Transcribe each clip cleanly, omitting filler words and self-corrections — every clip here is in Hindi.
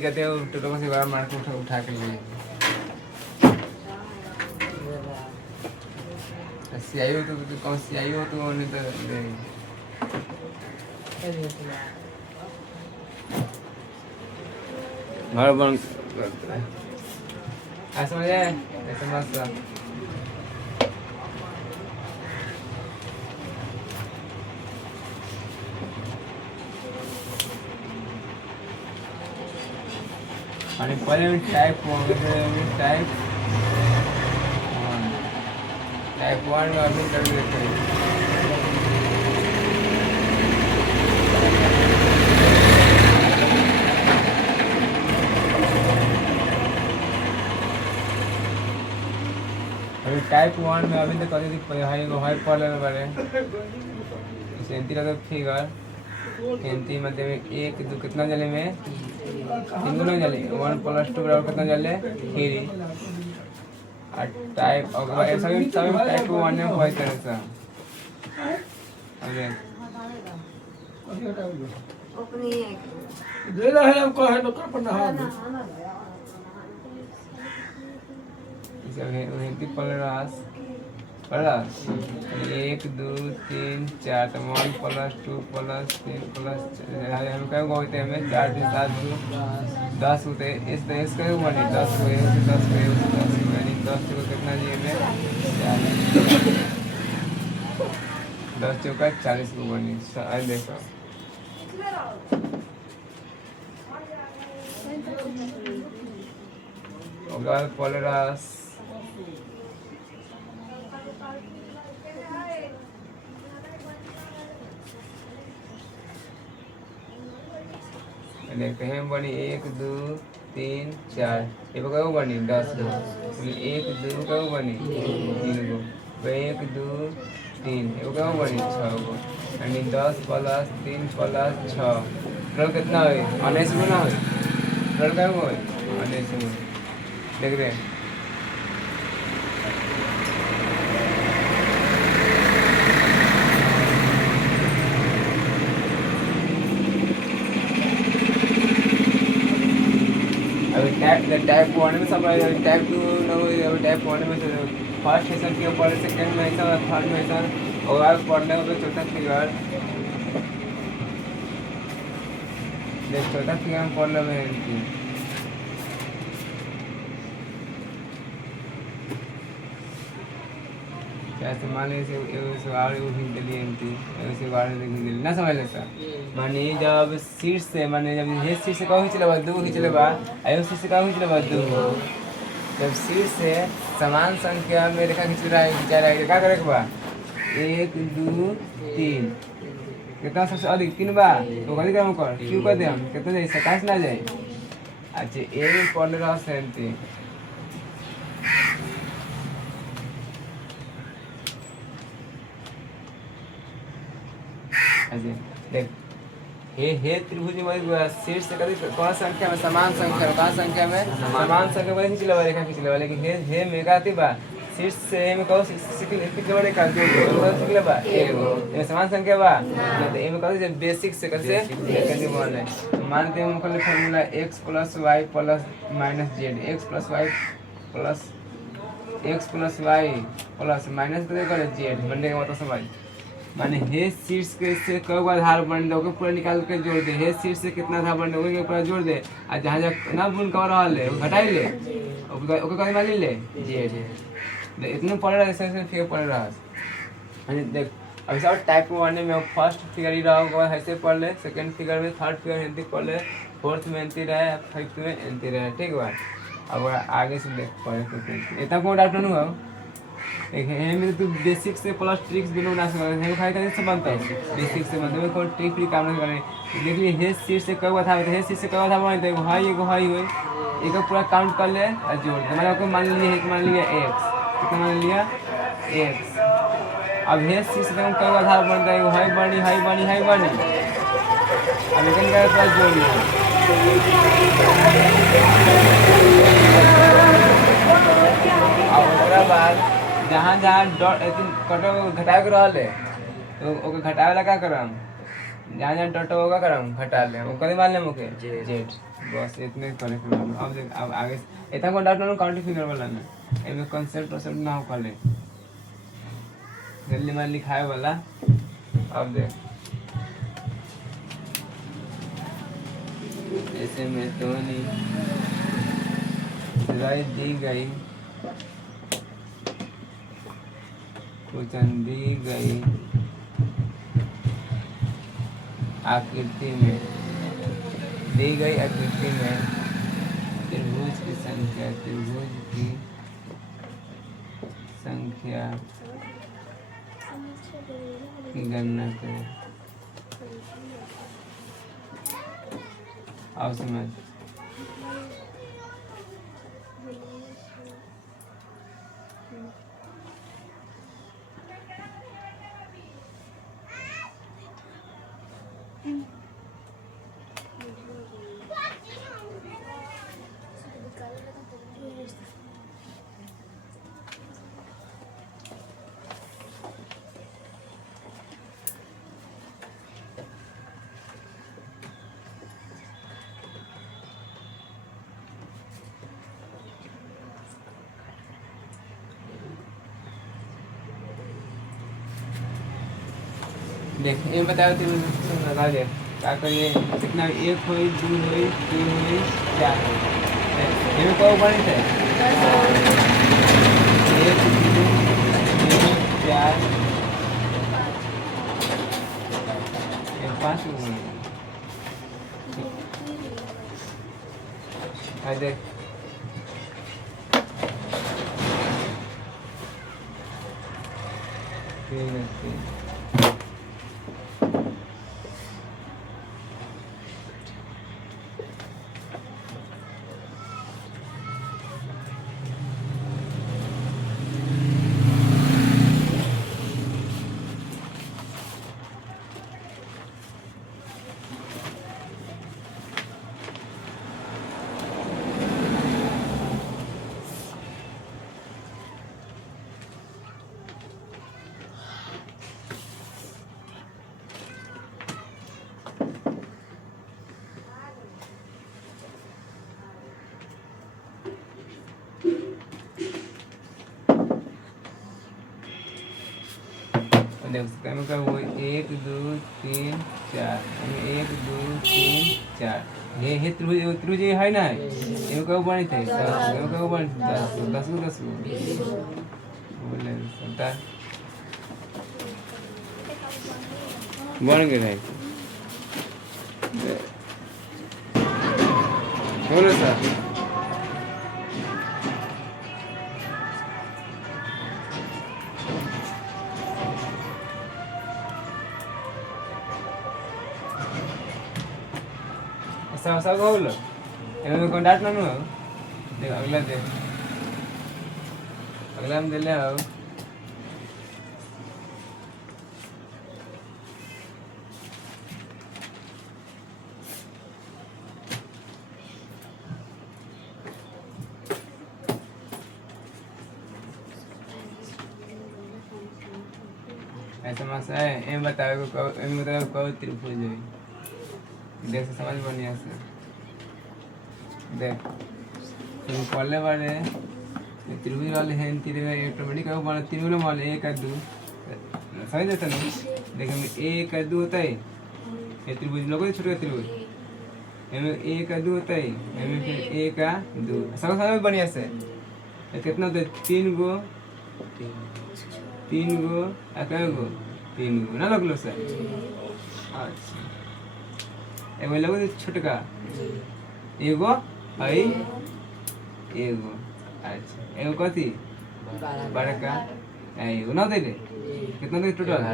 कहते हो टोटो से बाहर मार के उठा के लिए सियाई हो तो कौन सियाई हो तो नहीं तो घर बंद ऐसा मजा है ऐसा मस्त आणि पहले टाइप टाइप 1 में अभी कर देते हैं अभी टाइप 1 में अभी तक कभी हाई पढ़ लेने वाले सेंटी का फिगर सेंटी मध्य में 1 2 कितना जले में 3 गुना जले 1 + 2 बराबर कितना जले 3 और टाइप ऐसा भी टाइप 1 में होई तरह से अरे अपनी दे रहा है हमको है नौकर पर नहा इसे हिंदी पलरास पलरास 1 2 3 4 तो 1 + 2 + 3 + हम क्या होते हैं हमें 4 3 7 2 10 होते इसका बने 10 हुए 10 हुए 10 यानी 10 को कितना जी में 10 चौका 40 को बनी आई देखो और पलरास देखते हैं बनी 1 2 3 4 ये क्या बनी 10 को 1 2 क्या बनी 3 को 1 2 3 ये क्या बनी 6 को यानी 10 + 3 + 6 टोटल कितना हुई 19 गुना हुई टोटल क्या हुई 19 गुना देख रहे हैं टाइप 1 में सब टाइप 2 टाइप 1 में फर्स्ट सेशन के ऊपर सेकंड में ऐसा थर्ड में ऐसा और पढ़ने को चौथा फिगर देख चौथा फिगर में पढ़ने में कैसे मान लीजिए सवाल लिखने के लिए सवाल लिखने के लिए ना समझ लेता माने जब शीर्ष से माने जब ये शीर्ष से कहीं चले बाद 2 ही चले बाद आयो शीर्ष से कहीं चले बाद 2 जब शीर्ष से समान संख्या में रेखा खींच रहा है क्या करे बा 1 2 3 कितना सबसे अधिक 3 बा तो कभी काम कर क्यों कर दे हम कितना जाए 27 ना जाए अच्छा ए में पढ़ रहा सेंटी अच्छा देख हे त्रिभुज में शीर्ष से कभी कौन संख्या में समान संख्या में कौन संख्या में समान संख्या में खींच लेवा रेखा खींच लेवा लेकिन हे में का आती बा शीर्ष से में कौन खींच लेवा रेखा जो खींच लेवा ये समान संख्या बा तो ए में कौन बेसिक से कैसे कैसे मान ले मानते हैं हम कल formula x + y + - z x + y + x + y + minus करे z बनने का मतलब समझ माने हे शीर्ष के से कई बार आधार बन दे ओके पूरा निकाल के जोड़ दे हे शीर्ष से कितना आधार बन दे ओके पूरा जोड़ दे आ जहां जहां ना गुण कर रहा है घटाई ले ओके कहीं मान ले जी इतने पढ़ रहा है ऐसे फिगर पढ़ रहा है माने देख अभी सब टाइप 1 में फर्स्ट फिगर ही रहा होगा ऐसे पढ़ ले सेकंड फिगर में थर्ड फिगर हिंदी पढ़ ले फोर्थ में एंटी रहे फिफ्थ में एंटी रहे ठीक बा अब आगे से देख पढ़े तो इतना कौन डाउट नहीं हुआ एक है मेरे तो बेसिक से प्लस ट्रिक्स दोनों बना सकते हैं फाइल का से बनता है बेसिक से मतलब कोई ट्रिक फ्री काम नहीं करने देखिए हे शीर्ष से कई बात है शीर्ष से कई बात बनते हैं हाई एगो हाई हुई एक पूरा काउंट कर ले और जोड़ दे मतलब को मान लिया एक मान लिया x कितना मान लिया x अब हे शीर्ष से कई आधार बनता है हाई बनी अब लेकिन का प्लस जोड़ लिया अब ओकरा बाद जहाँ डॉट कटो घटाए के रहल है तो ओके घटावे ला का करम जहाँ जहाँ टोटो होगा करम हटा ले वो कभी मान ले मुके जेड बस इतने करे फिर अब देख अब आगे इतना को डाउट ना काउंटिंग फिगर वाला ना एमे कांसेप्ट कांसेप्ट ना हो कर ले जल्दी मार लिखाए वाला अब देख ऐसे में तो नहीं राय दी गई कुचन दी गई आकृति में दी गई आकृति में त्रिभुज की संख्या की गणना करें आओ समझ देख ये बताओ तुम लगा दे क्या करिए कितना एक हुई दो हुई तीन हुई चार ये में कौन बनी थे एक दो तीन चार ये पांच हुई देख तीन देख सकते हैं वो एक दो तीन चार एक दो तीन चार ये त्रिभुज है ना ये कब बनी थे कब बनी दस बोले संता बन गए बोलो सर सब बोल एमें कोई डांट ना नु देख अगला देख अगला में देले हो ऐसा मसा है एम बताओ को त्रिभुज है देख से समझ बढ़िया से देख तुम पढ़ले वाले त्रिभुज वाले हैं ऑटोमेटिक बना त्रिभुज वाले एक और दो समझ देता नहीं देख हमें एक और दो होता है ये त्रिभुज लोगों छोटे त्रिभुज हमें एक और दो होता है हमें फिर एक और दो समझ बढ़िया से कितना होता है तीन गो कै गो तीन गो ना लगलो सर अच्छा एगो लगो छोटका एगो आई एगो अच्छा एगो कथी बड़का एगो ना दे कितना दे टोटल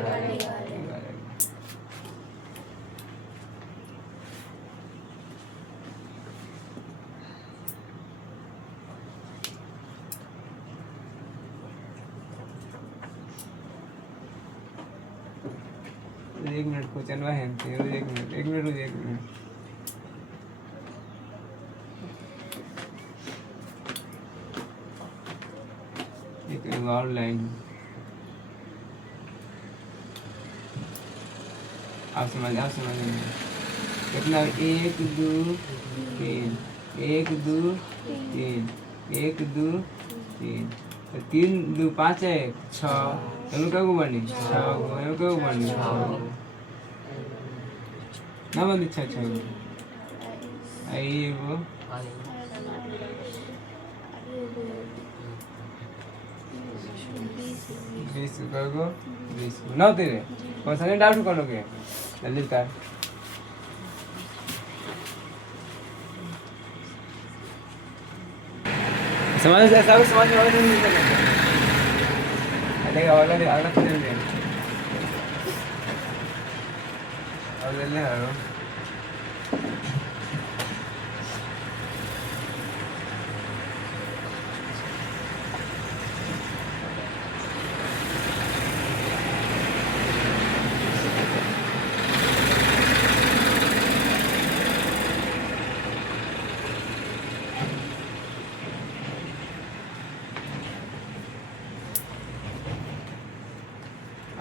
एक मिनट क्वेश्चन है एक मिनट एक और लाइन आप समझ कितना 1 2 3 1 2 3 1 2 3 तो 3 2 5 है 6 एमे कगो बनी 6 गो एमे कगो बनी 6 गो ना बनी 6 6 गो आई एगो 20 कगो 20 ना तेरे कौन सा डाउट करोगे जल्दी कर समझ ऐसा समझ में नहीं अरे अगला तो ले अब ले हां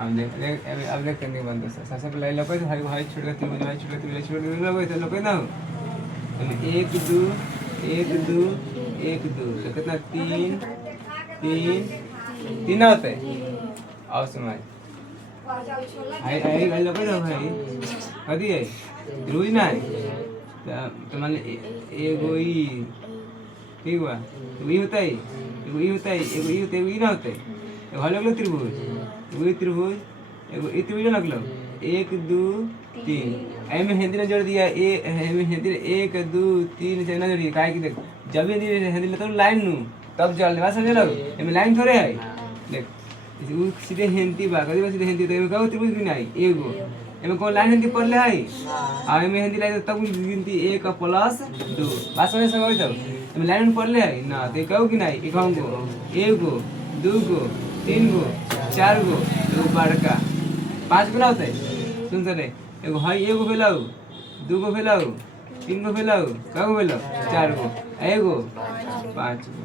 अब देख करने बंद है सबसे पहले लोग तो भाई भाई छोड़ के छोड़ के लोग ना 1 2 1 2 1 2 तो कितना 3 3 3 होते और समझ आई लोग ना भाई कदी है रोज ना तो मान एगो ई ठीक हुआ ये होता है एगो ये होता है एगो ये होता है ये ना होता है तो भाई लोग त्रिभुज वही त्रिभुज एगो ई त्रिभुज लगलो 1 2 3 एमे हिंदी में जोड़ दिया एमे हिंदी 1 2 3 से ना जोड़िए काहे कि देख जब हिंदी में तो लाइन नु तब चल बा समझ लो एमे लाइन थोड़े है देख इसे सीधे हिंदी बा कभी सीधे हिंदी तो एमे कहो त्रिभुज भी नहीं एगो एमे कौन लाइन हिंदी पढ़ले है आ एमे हिंदी लाइन तब गिनती 1 + 2 बात समझ समझ तो एमे लाइन पढ़ले है ना तो कहो कि नहीं एक गो एगो दूगो 3 गो 4 गो एगो बड़का 5 गो ना होता है सुन सर एगो हाई एगो भेलाऊ 2 गो भेलाऊ 3 गो भेलाऊ कै गो भेलाऊ 4 गो एगो 5 गो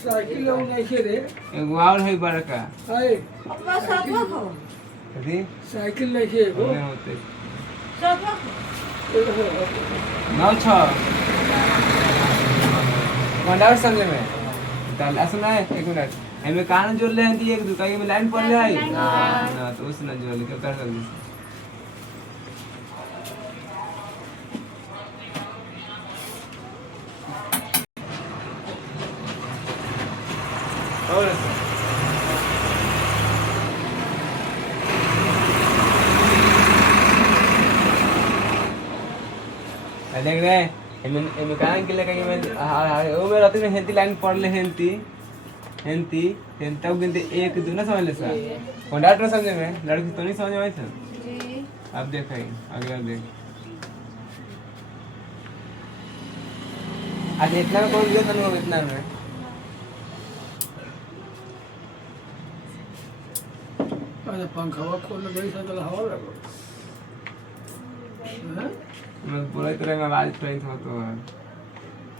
साइकिल नहीं छे रे एगो और है बड़का हाय अपना साथ रखो कथी साइकिल नहीं छे एगो नहीं होते साथ रखो 9 6 कंडक्टर समझे में ताल असना है 1 मिनट हमें कान जोड़ ले हैं एक दो कहीं में लाइन पड़ ले है ना तो उस ना जोड़ ले क्या कर सकते और देख रहे हैं हमें कान के लिए कहीं में वो मेरा तो हिंदी लाइन पढ़ ले हिंदी तब गिनते 1 2 ना समझ ले सर कंडक्टर समझे में लड़की तो नहीं समझ में आई था जी अब देखें अगला देख आज इतना में कौन दिया था इतना में अरे पंखा खोल गई था तो हवा लगो हैं मैं बोला तो रहा मैं आवाज ट्रेन था तो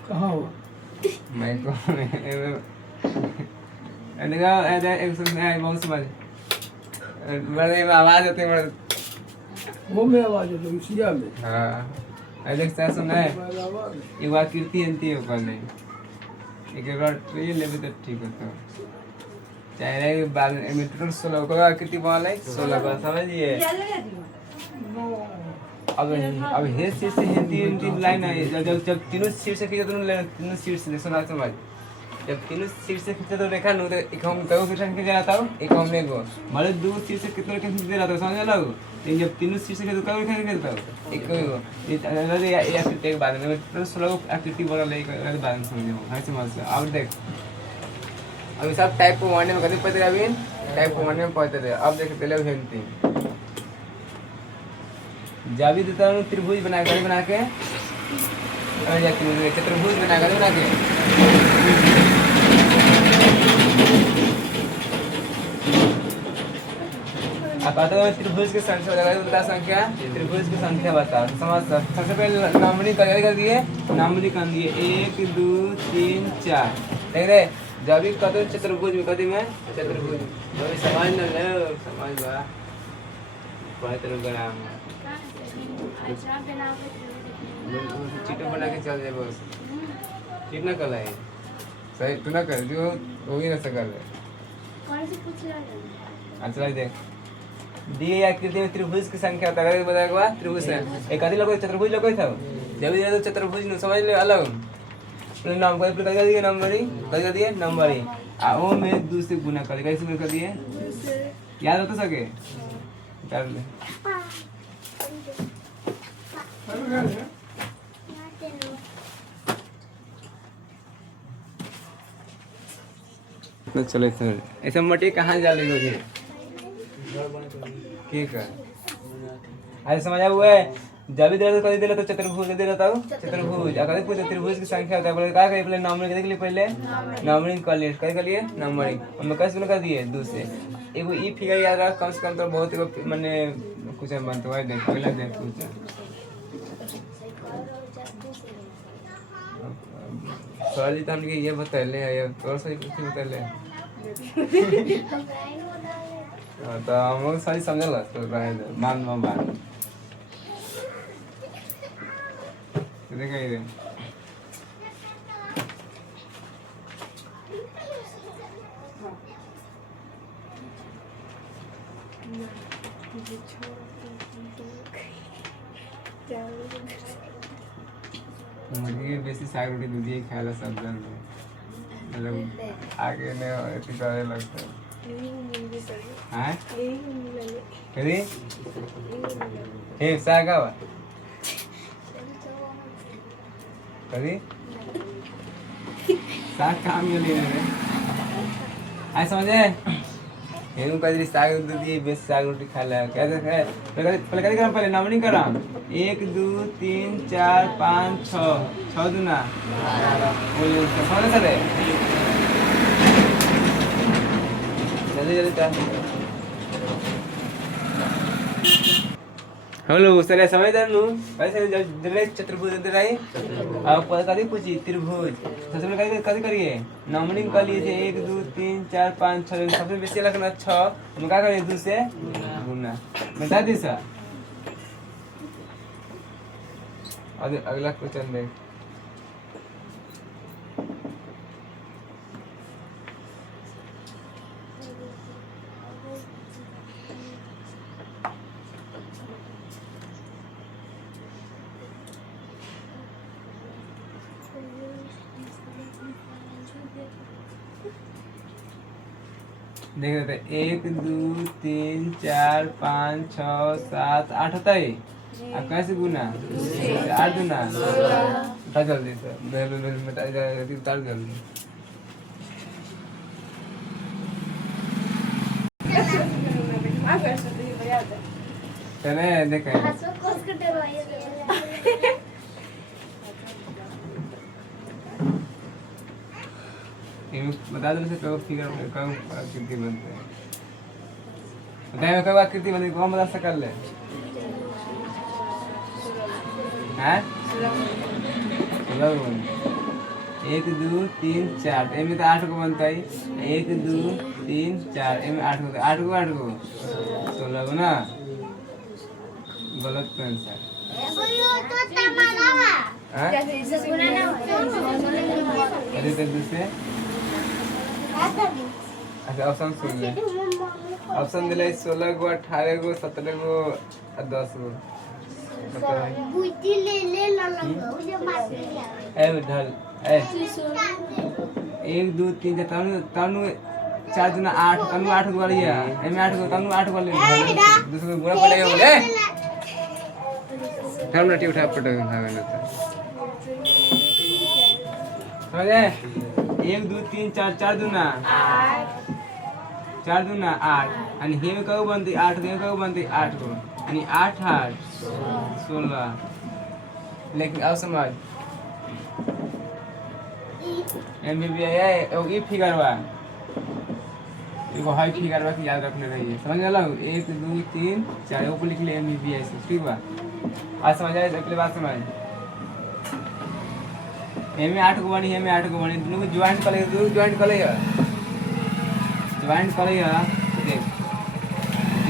कहां हुआ मैं तो मैंने कहा ऐसा एक सुन है बहुत समझ बड़े में आवाज आती है वो में आवाज है तो सिया में हां ऐसे क्या सुना है एक बार कीर्ति अंती है ऊपर नहीं एक बार तो ये लेवे तो ठीक होता चाहे रहे बाद में टोटल 16 को कीर्ति बोला है 16 का समझिए अब हे सीट से हिंदी लाइन है जब तीनों सीट से खींचे तीनों सीट से सुना समझ जब तीनों सीट से खींचे तो रेखा नु तो एक हम कई सीट से खींचे जाता हूं एक हम एगो माने दो सीट से कितना खींच दे रहा था समझ लो लेकिन जब तीनों सीट से खींचे तो कई रेखा खींचता हूं एक एगो ये या फिर एक बाद में टोटल 16 को आकृति बना ले एक बाद में समझो हां समझ अब देख अभी सब टाइप को वन में कभी पढ़ते अभी टाइप को वन में पढ़ते थे अब देख पहले हिंदी जावी देता हूँ त्रिभुज बना के चतुर्भुज बना के आप आता हूँ त्रिभुज की संख्या त्रिभुज की संख्या बता समझ सबसे पहले नामकरण दिए 1 2 3 4 देख रहे जब भी कहते चतुर्भुज में कहते मैं चतुर्भुज जब समझ न ले समझ बा 15 ग्राम चिटो बना के चल जाए बस कितना कल है सही तू ना कर जो हो ही ना सकल अच्छा देख दिए आकृति में त्रिभुज की संख्या बता के बताया के बाद त्रिभुज है एक आदि लोग चतुर्भुज लोग था जब ये तो चतुर्भुज नु समझ ले अलग अपने नाम को कर दिए नंबरिंग कर दिए नंबरिंग आ ओ में 2 से गुना कर कैसे गुना कर दिए याद हो तो सके कर ले तो चले सर ऐसा मटी कहाँ जा ले गए ठीक है आज समझा हुआ है जब भी दे कर दिला तो चतुर्भुज दे देता हूं चतुर्भुज अगर पूछ त्रिभुज की संख्या होता है बोले का पहले नंबरिंग देख लिए पहले नंबरिंग कर लिए नंबरिंग और मैं कैसे कर दिए 2 से एगो ई फिगर याद रख कम से कम तो बहुत एगो माने कुछ बनतो है देख पहले देख कुछ सर जी तो हमने ये बतैले है और सही कुछ बतैले तो हम लोग सारी समझला तो रहे मान देखा ये मुर्गी बेसी साग रोटी दूध ही खाला सब जन मतलब आगे ने ऐसे करे लगता है हैं कभी हे साग आवा कभी साग काम ये ले रहे आई समझे ये उनका जरी साग दूध ये बेस साग रोटी खा ले कैसे है पहले करी करम पहले नाम नहीं करम 1 2 3 4 5 6 दूना बोले समझ सके जल्दी जल्दी चल हेलो सर समझदार नु कैसे डायरेक्ट चतुर्भुज दे रही अब पता करी पूछी त्रिभुज सबसे पहले कैसे करिए नंबरिंग कर लीजिए 1 2 3 4 5 6 सबसे बेसी लगना 6 हम क्या करिए 2 से गुना बता दी सर अगला क्वेश्चन देख देख रहे थे 1 2 3 4 5 6 7 8 होता है अब कैसे गुना 8 गुना बता जल्दी सर मैं बता जल्दी उतार जल्दी चले देखें बता दो से कब फिगर कब आकृति बनते हैं बताइए कब आकृति बनती है कौन बता सकल है हैं 1 2 3 4 एम में तो 8 को बनता है 1 2 3 4 एम 8 को 8 को 16 को ना गलत आंसर अरे तो दूसरे अच्छा ऑप्शन सुन ले ऑप्शन दिले 16 को 18 को 17 को 10 को बुद्धि ले ए ढल ए 1 2 3 तनु 4 दुना 8 तनु 8 को लिया एम 8 को तनु 8 को ले दूसरे को गुणा पड़ेगा बोले हम नटी उठा पटक भागना था समझे 1 2 3 4 4 दूना 8 4 दूना 8 आणि हे कब बनते 8 हे कब बनते 8 को आणि 8 8 16 लेकिन अब समझ एमबीबी है ओ ई फिगर बा एगो हाई फिगर बा कि याद रखने रहिए समझ लो 1 2 3 4 ऊपर लिख ले एमबीबी ऐसे ठीक बा आज समझ आए अगली बात समझ एम 8 को बनी एम 8 को बनी दोनों को ज्वाइंट कर ले ज्वाइंट कर ले ज्वाइंट कर ले देख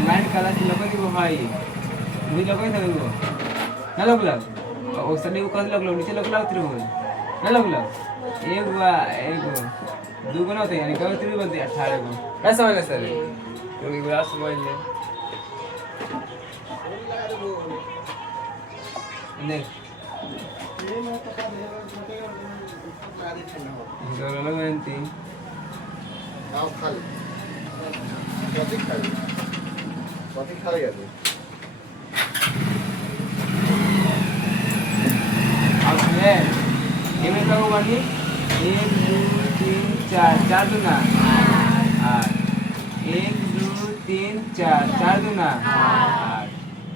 ज्वाइन कला से लोग को भाई मुझे लोग था वो ना लोग और सभी को कौन लोग नीचे लोग त्रिभुज ना लोग एक दो गुना होते यानी कभी त्रिभुज बनते 18 को ना समझ ले सर क्योंकि गुना समझ ले देख दो लोग बनती नाव खाली कथी खाली है अब ये में कब बनी 1 2 3 4 4 दूना 8 1 2 3 4 4 दूना 8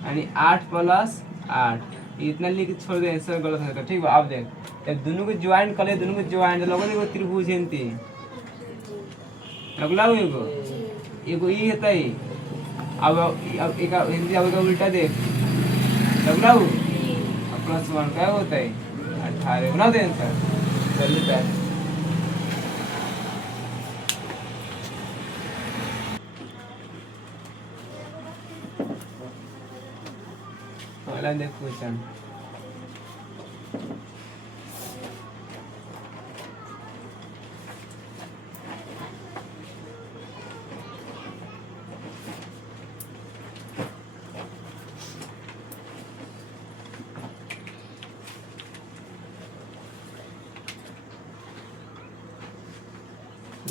यानी 8 प्लस 8 इतना लिख छोड़ दे आंसर गलत है ठीक है। अब देख ये दोनों को ज्वाइन कर ले दोनों को ज्वाइन लोगों देखो त्रिभुज हेंती लगला एगो ई हेता ही अब एक हिंदी अब का उल्टा देख लगला प्लस 1 क्या होता है 18 बना दे आंसर जल्दी बैठ अगला देख क्वेश्चन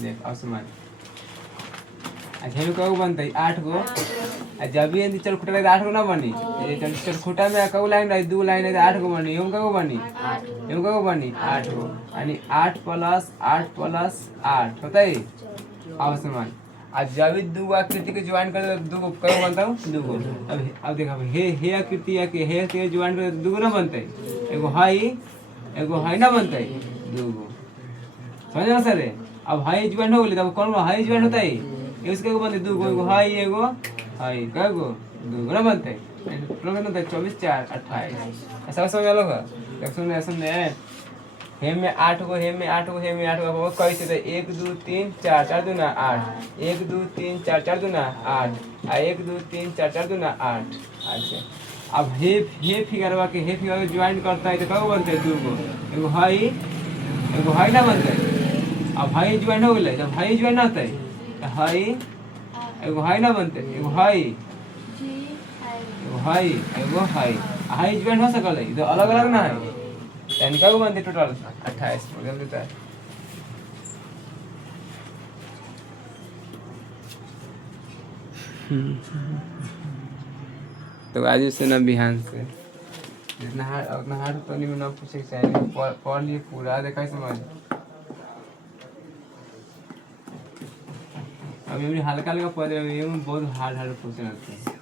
देख अब समझ अच्छा ये कब बनता है 8 गो जब भी यदि चरखुटा लगे 8 गो ना बनी ये चरखुटा में कब लाइन रही 2 लाइन है 8 गो बनी यूं कब बनी 8 गो यानी 8 प्लस 8 होता है अब समझ आज जब भी 2 आकृति को ज्वाइन कर दे 2 कब बनता हूं 2 गो अब देखा हे आकृति या के हे से ज्वाइन कर 2 गो ना बनता है एगो हाई ना बनता है 2 गो समझ ना सर अब हाई ज्वाइन हो गई तब कौन हाई ज्वाइन होता है इसके को बनते 2 गो एगो हाई क्या गो 2 गो ना बनते हैं टोटल बनता है 24 4 28 ऐसा समझ लो का देख सुन हे में 8 गो कैसे तो 1 2 3 4 4 दूना 8 1 2 3 4 4 दूना 8 1 2 3 4 4 दूना 8 अच्छा अब हे फिगरवा के ज्वाइन करता है तो कब बनते हैं 2 गो एगो हाई ना बनता है अब हाई ज्वाइन हो गया जब हाई ज्वाइन होता है हाई एगो हाई ना बनते एगो हाई ज्वाइन हो सकल है तो अलग अलग ना है यानी क्या बनते टोटल 28 बोल देता है तो आज से ना बिहान से जितना हार्ड तो नहीं में ना पूछे चाहिए पढ़ लिए पूरा देखा समझ अभी हल्का पढ़ रहे हैं बहुत हार्ड क्वेश्चन आते हैं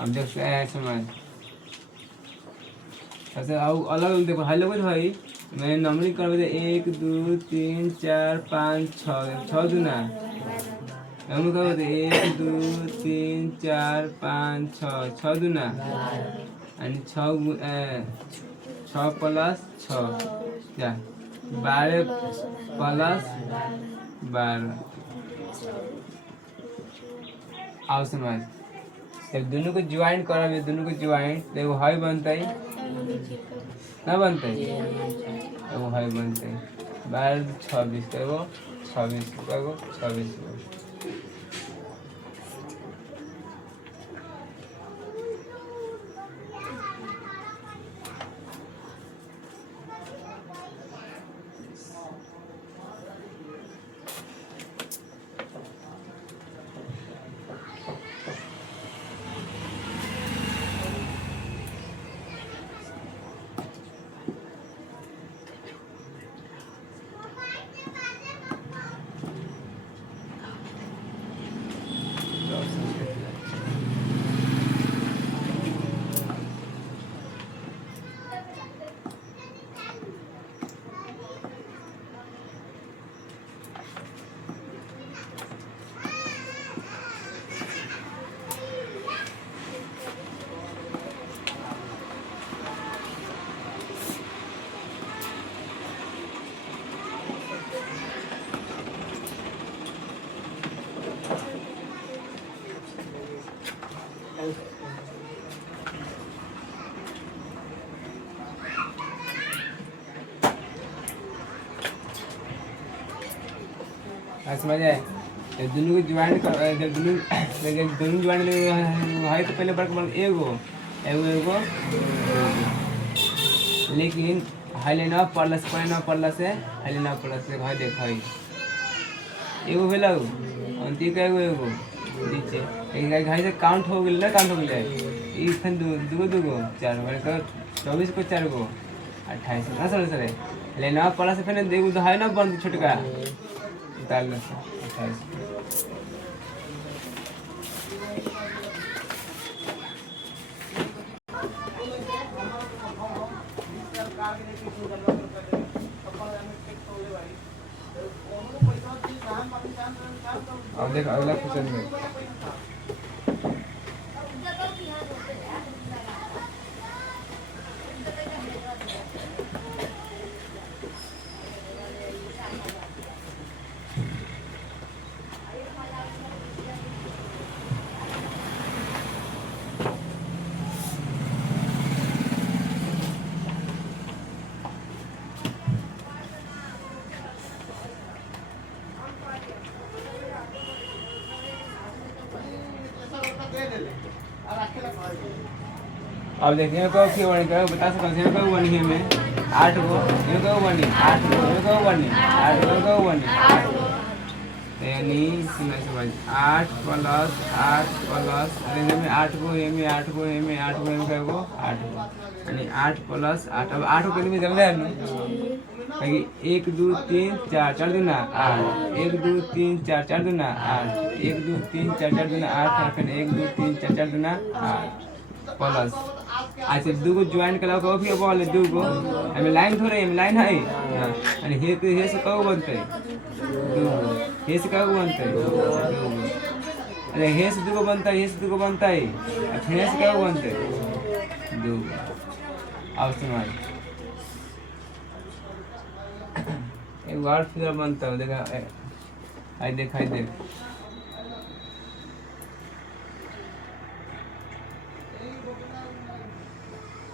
अब देख समझ ऐसे अलग अलग देखो हाई लोग भाई मैं नंबरिंग कर 1 2 3 4 5 6 दूना हम कह 1 2 3 4 5 6 दूना यानी 6 प्लस 6 क्या 12 प्लस 12 आओ समझ जब दोनों को ज्वाइन करा दोनों को ज्वाइन तो हाई बनता है ना बनता है वो हाई बनता है 12 26 का वो 26 का वो 26 समझ आए जब दोनों को ज्वाइन कर जब दोनों ज्वाइन है तो पहले बड़का बन एगो एगो एगो लेकिन हाइलेना पढ़ला से हाइलेना पढ़ला से भाई देखो एगो भेल अंतिम का एगो नीचे एक घाई से काउंट हो गया ना काउंट हो गया इखन दूगो चार गो 24 को 4 गो 28 ना सर लेना पढ़ला से फिर एगो है ना बंद छोटका उतार लो 28 अब देख अगला क्वेश्चन में अब देखिए को क्यों वन का बता सकते हैं को वन है में 8 गो ये को वन 8 गो ये को वन 8 गो को वन यानी इसमें समझ 8 प्लस अरे में 8 गो ये में 8 गो ये में 8 गो ये को 8 गो यानी 8 प्लस 8 अब 8 को में जल्दी है ना 1 2 3 4 4 दूना 8 1 2 3 4 4 दूना 8 1 2 3 4 4 दूना 8 और फिर 1 2 3 4 4 दूना 8 प्लस अच्छा दूगो ज्वाइन कला को भी बोले दूगो हमें लाइन थोड़े हमें लाइन है यानी हे से कब बनते दूगो हे से कब बनते दूगो अरे हे से दूगो बनता है हे से दूगो बनता है अच्छा हे से कब बनते दूगो अब सुनो एक बार फिर बनता है देखा आई देख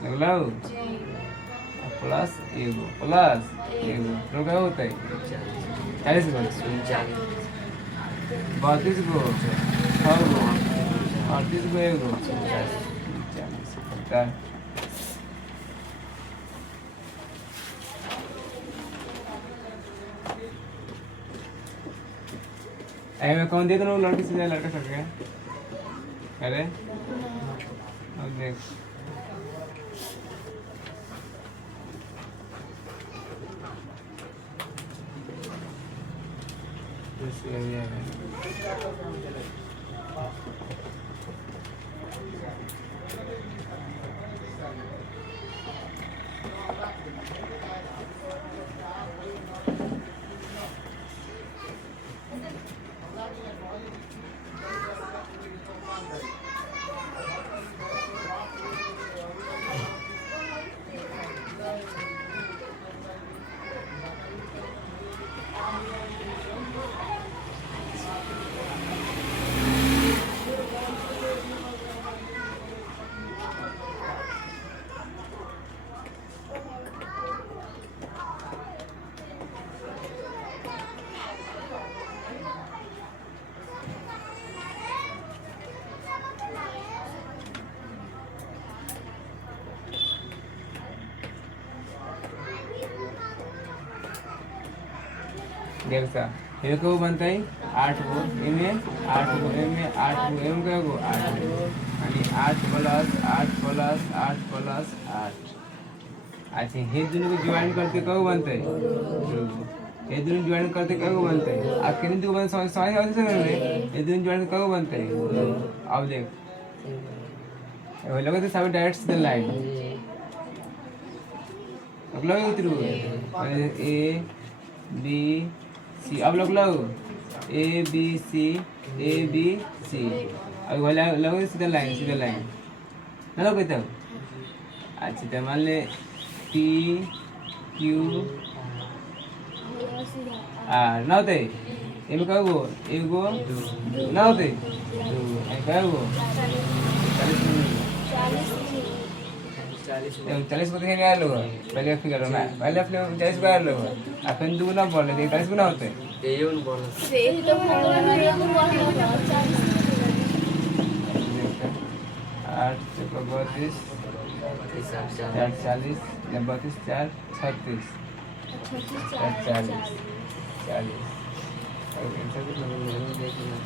लगला प्लस एगो तो क्या होता है 40 गो 32 गो 6 गो 38 गो एगो 40 में कौन दे दो लड़की से लड़का सक गया अरे अब देख देखा ये को बनता है 8 गो इनमें 8 गो इनमें 8 गो एम का गो 8 यानी 8 प्लस 8 प्लस 8 प्लस 8 अच्छा हे दोनों को ज्वाइन करते कब बनता है ये दोनों ज्वाइन करते कब बनता है आप कितने दो बन समझ से ये दोनों ज्वाइन कब बनता है अब देख वो लोग तो सब डायरेक्ट सीधा लाइन अब लोग उतरू ए बी सी अब लोग ए बी सी अब वाला लोग सीधा लाइन ना लोग कहते हो अच्छा तो मान ले P Q R ना होते ये में कब एगो ना होते दो कब 40 40 को देखेंगे यार लोग पहले फिगर होना है पहले अपने 40 को यार लोग अपन दो ना बोल रहे 40 गुना होते आठ चौका 32 4 40 32 4 36 40 और आंसर कितना देखना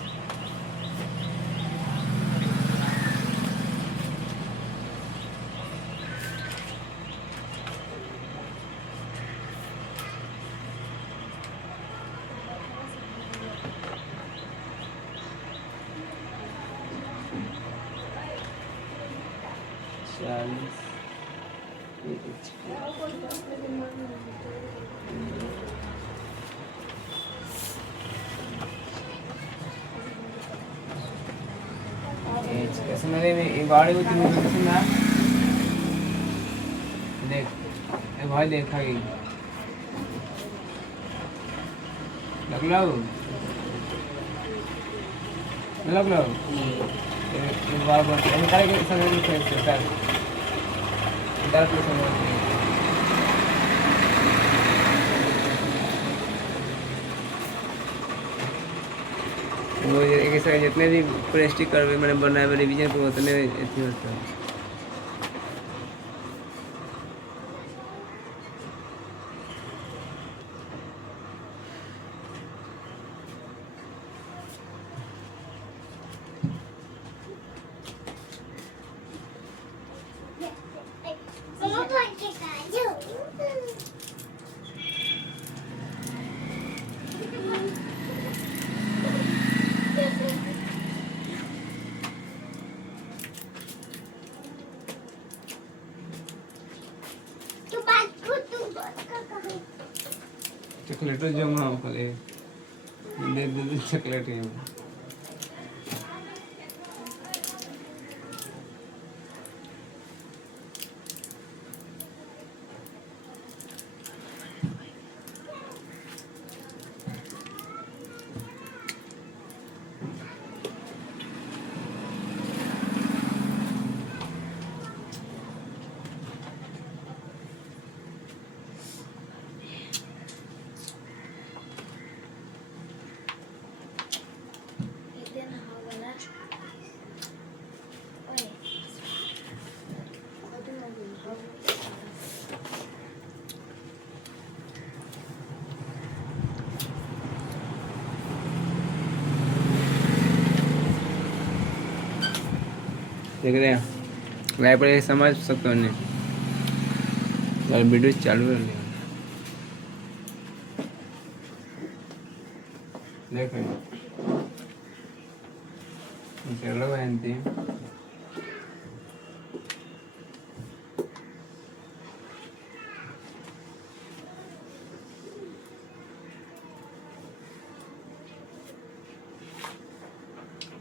कैसे मैंने गाड़ी में तीन मिनट ना देख ए भाई देखा गई लग लो एक बार बोल के निकाल के समय में कैसे कर निकाल के समय वो एक ऐसा जितने भी प्रेस्टिक कर मैंने बनाया रिवीजन को उतने अच्छी होता है चॉकलेट जमा पहले दे चॉकलेट है देख रहे हैं लाइव पर समझ सकते हो नहीं और वीडियो चालू कर लिया देख रहे चलो बहनती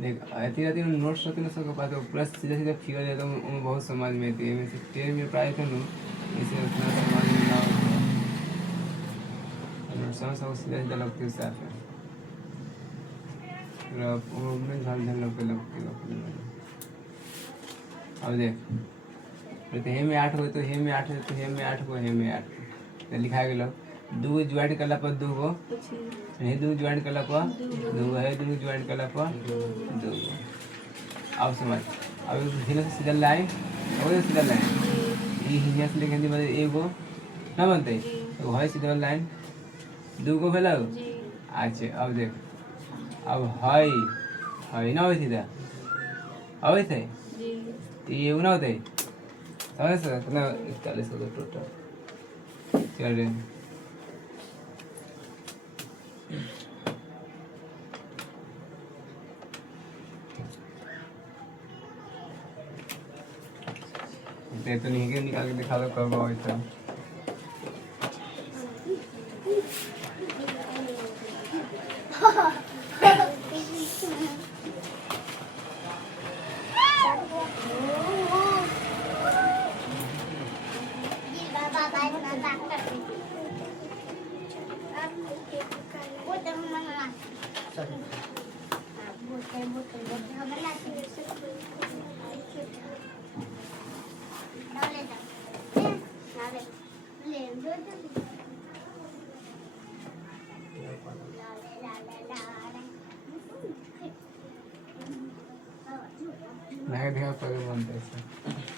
देख आती रहती है नोट्स होती है सबके पास प्लस सीधा सीधा फिगर जाता है उनमें बहुत समझ में आती है वैसे 10 में प्राय कर लूँ इसे उतना समझ में ना हो समझ सीधा सीधा लगते हैं साथ में झल झल लगते अब देख तो हे में 8 हो तो हे में 8 तो हे में 8 को हे में 8 तो लिखा गया दो ज्वाइंट करला पर दो गो हे दो ज्वाइंट करला पर दो गो है दो ज्वाइंट करला पर दो गो अब समझ अब हिला से सीधा लाइन और सीधा लाइन ये हिला से लेके मतलब एगो ना बनते तो है सीधा लाइन दो गो भेला अच्छा अब देख अब है ना होई सीधा अब थे ये ना होते समझ कितना 41 हो टोटल चल तो नहीं के निकाल के दिखा दो कब आओ इतना काय ध्यान करे म्हणते असं.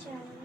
Chào